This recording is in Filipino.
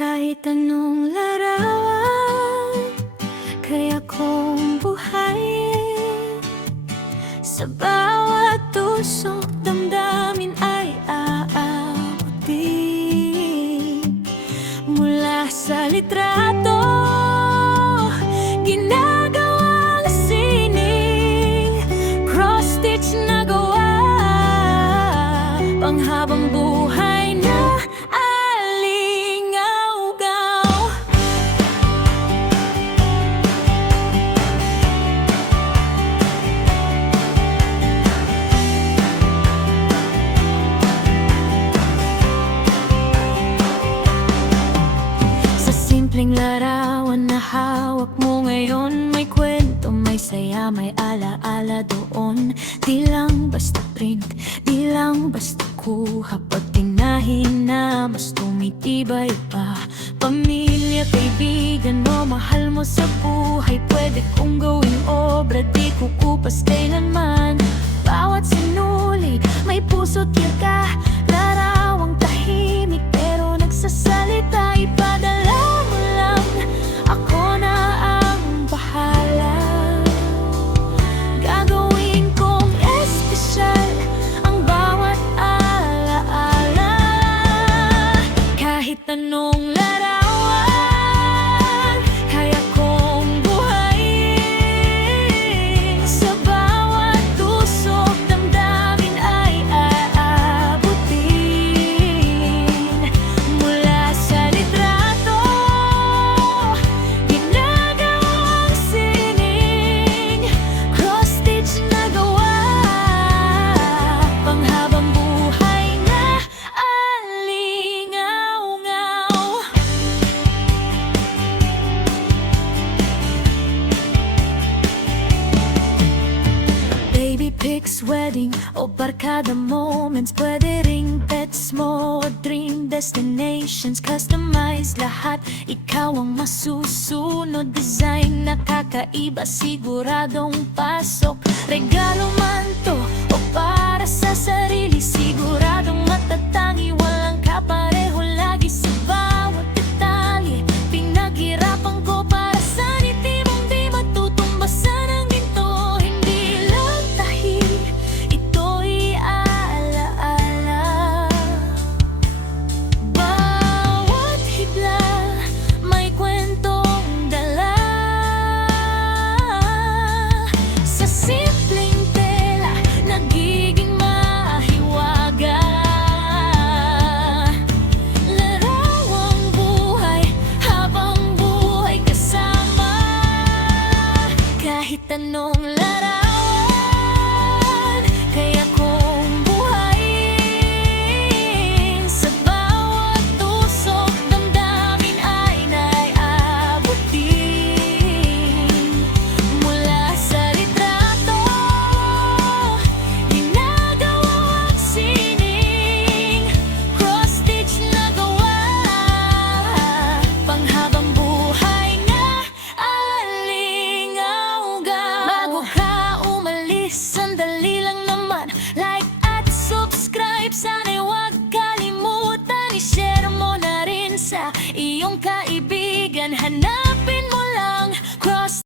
Kahit anong larawan, kaya kong buhayin. Sa bawat tusok, damdamin ay aabutin. Mula sa litrato, ginagawang sining, cross-stitch na gawa, panghabang buhay na alingaw-gaw. Sa simpleng larawan na hawak mo ngayon, may kwento, may saya, may alaala doon. Di lang basta print, di lang basta kuha, pag tinahin na mas tumitibay pa. Pamilya, kaibigan mo, mahal mo sa buhay, pwede kong gawing obra, di kukupas kailanman. Bawat sinulid, may puso't yaga, larawang tahimik pero nagsasalita. Ipadala mo lang, ako na ang bahala. Gagawin kong espesyal ang bawat alaala. Kahit anong larawan, kaya kong buhayin. Sa bawat tusok, damdamin ay aabutin. Mula sa litrato, ginagawang sining, cross-stitch na gawa, panghabang buhay na alingaw-ngaw. Baby pics, wedding o barkada moments, pwede ring pets mo o dream destinations. Customize lahat, ikaw ang masusunod. Design na kakaiba, siguradong pasok. Regalo man to o para sa sarili, siguradong matatangi. Walang kapareho lagi sa bawat detalye. Pinaghirapan ko para sa ngiti mong di matutumbasan ang ginto. Hindi lang tahi, ito'y alaala. Bawat hibla, may kwentong dala. Sa simpleng tela, nagiging mahiwaga. Larawang buhay, habang buhay kasama. Kahit anong larawan, kaya kong buhayin. Sa bawat tusok, damdamin ay naiabutin. Mula sa litrato, ginagawang sining, cross-stitch na gawa, panghabang buhay na alingaw-gaw. Bago ka umalis, sandali lang naman, like at subscribe sa